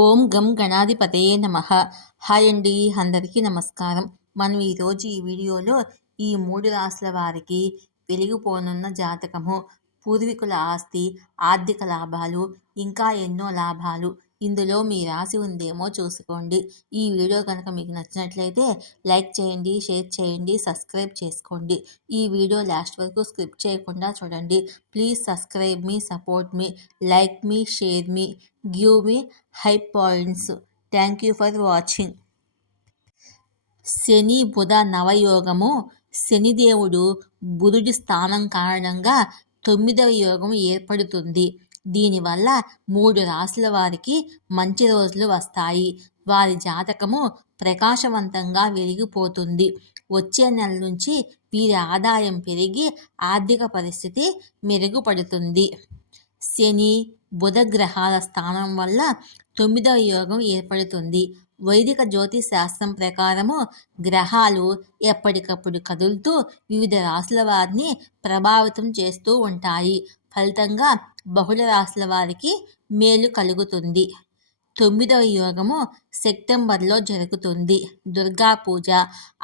ఓం గం గణాధిపతయే నమ. హాయ్ అండి అందరికీ నమస్కారం. మనం ఈరోజు ఈ వీడియోలో ఈ మూడు రాసుల వారికి వెలిగిపోనున్న జాతకము పూర్వీకుల ఆస్తి ఆర్థిక లాభాలు ఇంకా ఎన్నో లాభాలు ఇందులో మీ రాసి ఉందేమో చూసుకోండి. ఈ వీడియో కనుక మీకు నచ్చినట్లయితే లైక్ చేయండి షేర్ చేయండి సబ్స్క్రైబ్ చేసుకోండి. ఈ వీడియో లాస్ట్ వరకు స్క్రిప్ట్ చేయకుండా చూడండి. Please subscribe me support me like me share me give me high points. Thank you for watching. శని బుధ నవయోగము. శనిదేవుడు బుధుడి స్థానం కారణంగా తొమ్మిదవ యోగం ఏర్పడుతుంది. దీనివల్ల మూడు రాశుల వారికి మంచి రోజులు వస్తాయి. వారి జాతకము ప్రకాశవంతంగా వెలిగిపోతుంది. వచ్చే నెల నుంచి వీరి ఆదాయం పెరిగి ఆర్థిక పరిస్థితి మెరుగుపడుతుంది. శని బుధ గ్రహాల స్థానం వల్ల తొమ్మిదవ యోగం ఏర్పడుతుంది. వైదిక జ్యోతిష్ శాస్త్రం ప్రకారము గ్రహాలు ఎప్పటికప్పుడు కదులుతూ వివిధ రాశుల వారిని ప్రభావితం చేస్తూ ఉంటాయి. ఫలితంగా బహుళ రాశుల వారికి మేలు కలుగుతుంది. తొమ్మిదవ యోగము సెప్టెంబర్లో జరుగుతుంది. దుర్గా పూజ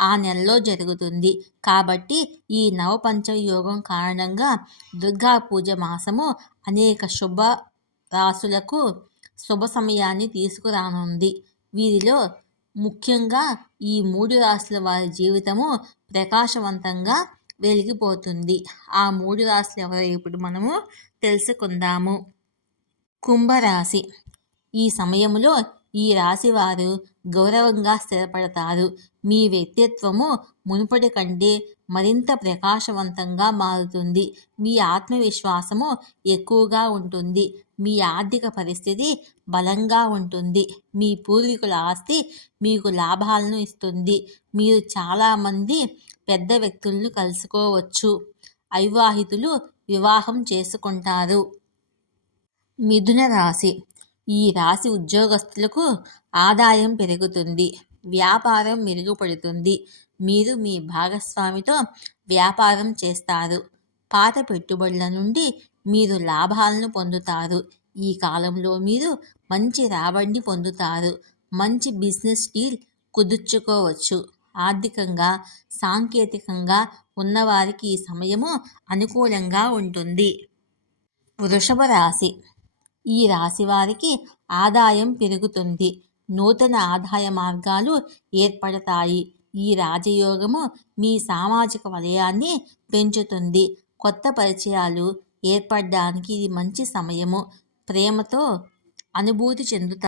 ఆ నెలలో జరుగుతుంది. కాబట్టి ఈ నవపంచ యోగం కారణంగా దుర్గా పూజ మాసము అనేక శుభ రాసులకు శుభ సమయాన్ని తీసుకురానుంది. వీరిలో ముఖ్యంగా ఈ మూడు రాశుల వారి జీవితము ప్రకాశవంతంగా వెలిగిపోతుంది. ఆ మూడు రాశులు ఎవరో ఇప్పుడు మనము తెలుసుకుందాము. కుంభరాశి. ఈ సమయంలో ఈ రాశి వారు గౌరవంగా స్థిరపడతారు. మీ వ్యక్తిత్వము మునుపటి కంటే మరింత ప్రకాశవంతంగా మారుతుంది. మీ ఆత్మవిశ్వాసము ఎక్కువగా ఉంటుంది. మీ ఆర్థిక పరిస్థితి బలంగా ఉంటుంది. మీ పూర్వీకుల ఆస్తి మీకు లాభాలను ఇస్తుంది. మీరు చాలామంది పెద్ద వ్యక్తులను కలుసుకోవచ్చు. అవివాహితులు వివాహం చేసుకుంటారు. మిథున రాశి. ఈ రాశి ఉద్యోగస్తులకు ఆదాయం పెరుగుతుంది. వ్యాపారం మెరుగుపడుతుంది. మీరు మీ భాగస్వామితో వ్యాపారం చేస్తారు. పాత పెట్టుబడుల నుండి మీరు లాభాలను పొందుతారు. ఈ కాలంలో మీరు మంచి రాబడిని పొందుతారు. మంచి బిజినెస్ డీల్ కుదుర్చుకోవచ్చు. ఆర్థికంగా సాంకేతికంగా ఉన్నవారికి ఈ సమయము అనుకూలంగా ఉంటుంది. వృషభ రాశి. ఈ రాశి వారికి ఆదాయం పెరుగుతుంది. నూతన ఆదాయ మార్గాలు ఏర్పడతాయి. ఈ రాజయోగము మీ సామాజిక వలయాన్ని పెంచుతుంది. కొత్త పరిచయాలు ఏర్పడడానికి ఇది మంచి సమయము. ప్రేమతో అనుభూతి చెందుతారు.